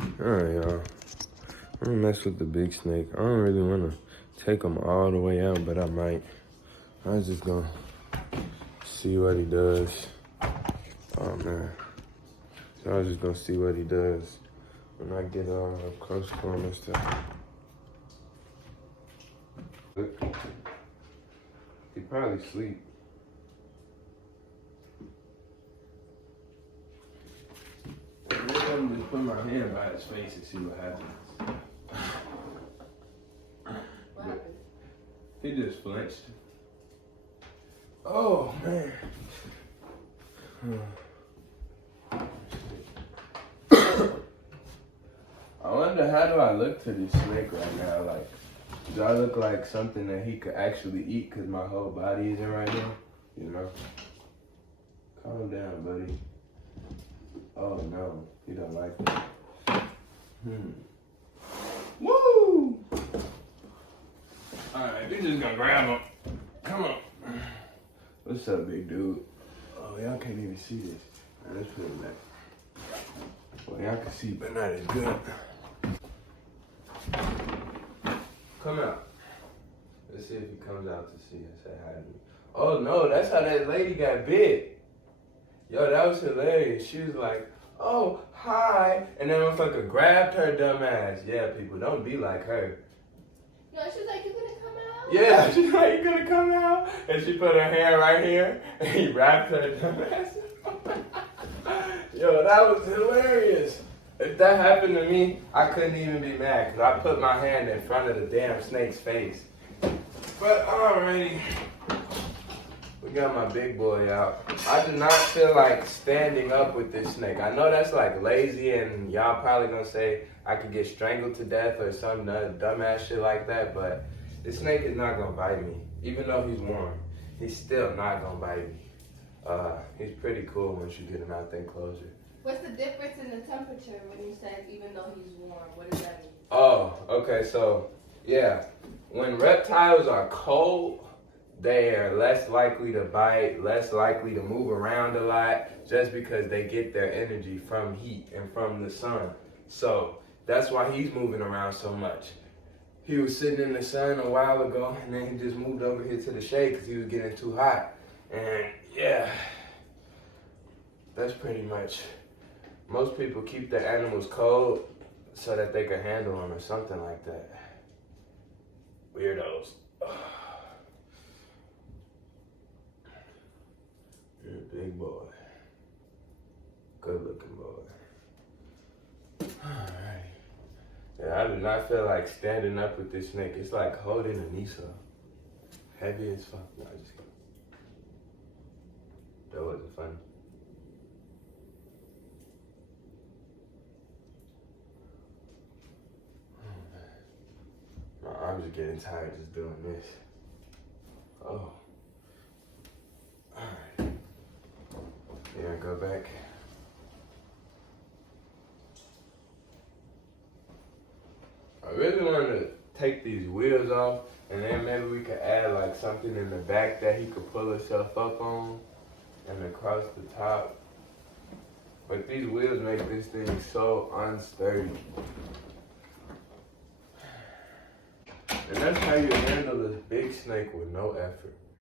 Alright, y'all. I'm gonna mess with the big snake. I don't really wanna take him all the way out, but I might. I was just gonna see what he does. Oh man. So I was just gonna see what he does when I get up close to him and stuff. He probably sleep. I'm just put my hand by his face and see what happens. What happened? He just flinched. Oh man. I wonder, how do I look to this snake right now? Like, do I look like something that he could actually eat because my whole body isn't right now? You know? Calm down, buddy. Oh no, he don't like that. Woo! Alright, we just gonna grab him. Come on. What's up, big dude? Oh, y'all can't even see this. Alright, let's put him back. Well, y'all can see, but not as good. Come out. Let's see if he comes out to see us. Say hi to me. Oh no, that's how that lady got bit. Yo, that was hilarious. She was like, oh, hi. And then motherfucker grabbed her dumb ass. Yeah, people, don't be like her. No, she was like, you gonna come out? Yeah, she's like, you gonna come out? And she put her hand right here, and he wrapped her dumb ass. Yo, that was hilarious. If that happened to me, I couldn't even be mad, because I put my hand in front of the damn snake's face. But alrighty. We got my big boy out. I do not feel like standing up with this snake. I know that's like lazy, and y'all probably gonna say I could get strangled to death or some dumbass shit like that, but this snake is not gonna bite me. Even though he's warm, he's still not gonna bite me. He's pretty cool once you get him out there closer. What's the difference in the temperature when you said even though he's warm? What does that mean? Oh, okay, so yeah. When reptiles are cold, they are less likely to bite, less likely to move around a lot, just because they get their energy from heat and from the sun. So that's why he's moving around so much. He was sitting in the sun a while ago, and then he just moved over here to the shade because he was getting too hot. And yeah, that's pretty much. Most people keep their animals cold so that they can handle them or something like that. Weirdos. You're a big boy. Good looking boy. Alright. Yeah, I do not feel like standing up with this snake. It's like holding a Nisa. Heavy as fuck. No, just kidding. That wasn't funny. My arms are getting tired just doing this. Oh. Alright. Yeah, go back. I really want to take these wheels off, and then maybe we could add like something in the back that he could pull himself up on and across the top. But these wheels make this thing so unsturdy. And that's how you handle this big snake with no effort.